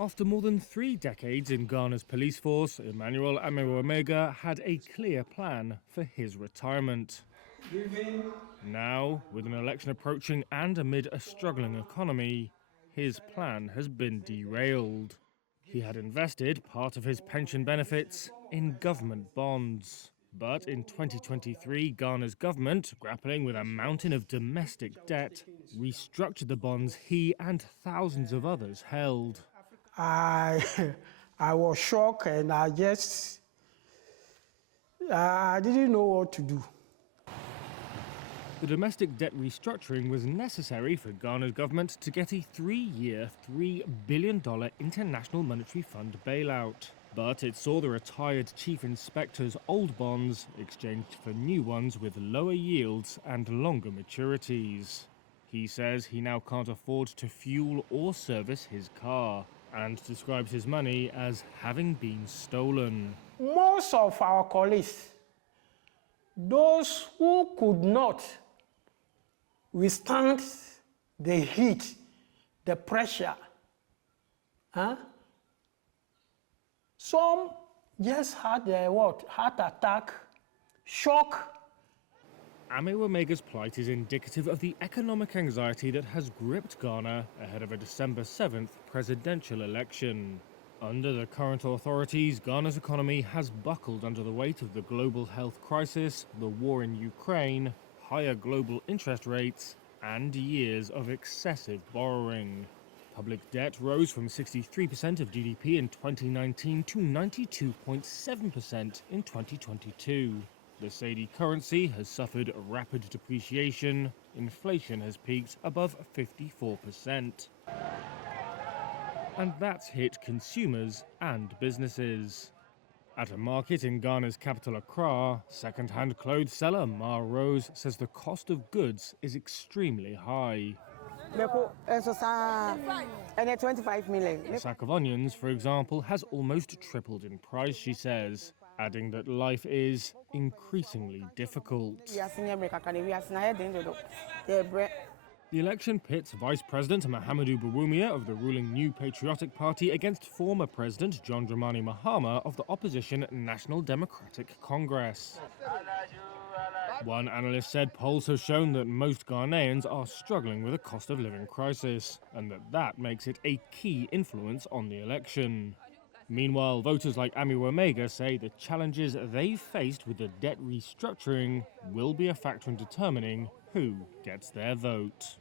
After more than 3 decades in Ghana's police force, Emmanuel Amey-Wemegah had a clear plan for his retirement. Now, with an election approaching and amid a struggling economy, his plan has been derailed. He had invested part of his pension benefits in government bonds. But in 2023, Ghana's government, grappling with a mountain of domestic debt, restructured the bonds he and thousands of others held. I was shocked and I didn't know what to do. The domestic debt restructuring was necessary for Ghana's government to get a 3-year, $3 billion International Monetary Fund bailout. But it saw the retired chief inspector's old bonds exchanged for new ones with lower yields and longer maturities. He says he now can't afford to fuel or service his car, and describes his money as having been stolen. Most of our colleagues, those who could not withstand the heat, the pressure, some just had heart attack, shock. Amey-Wemegah's plight is indicative of the economic anxiety that has gripped Ghana ahead of a December 7th presidential election. Under the current authorities, Ghana's economy has buckled under the weight of the global health crisis, the war in Ukraine, higher global interest rates, and years of excessive borrowing. Public debt rose from 63% of GDP in 2019 to 92.7% in 2022. The Saudi currency has suffered rapid depreciation. Inflation has peaked above 54%. And that's hit consumers and businesses. At a market in Ghana's capital Accra, second-hand clothes seller Ma Rose says the cost of goods is extremely high. 25 million. A sack of onions, for example, has almost tripled in price, she says, adding that life is increasingly difficult. The election pits Vice President Mahamudu Bawumia of the ruling New Patriotic Party against former President John Dramani Mahama of the opposition National Democratic Congress. One analyst said polls have shown that most Ghanaians are struggling with a cost of living crisis, and that makes it a key influence on the election. Meanwhile, voters like Amey-Wemegah say the challenges they've faced with the debt restructuring will be a factor in determining who gets their vote.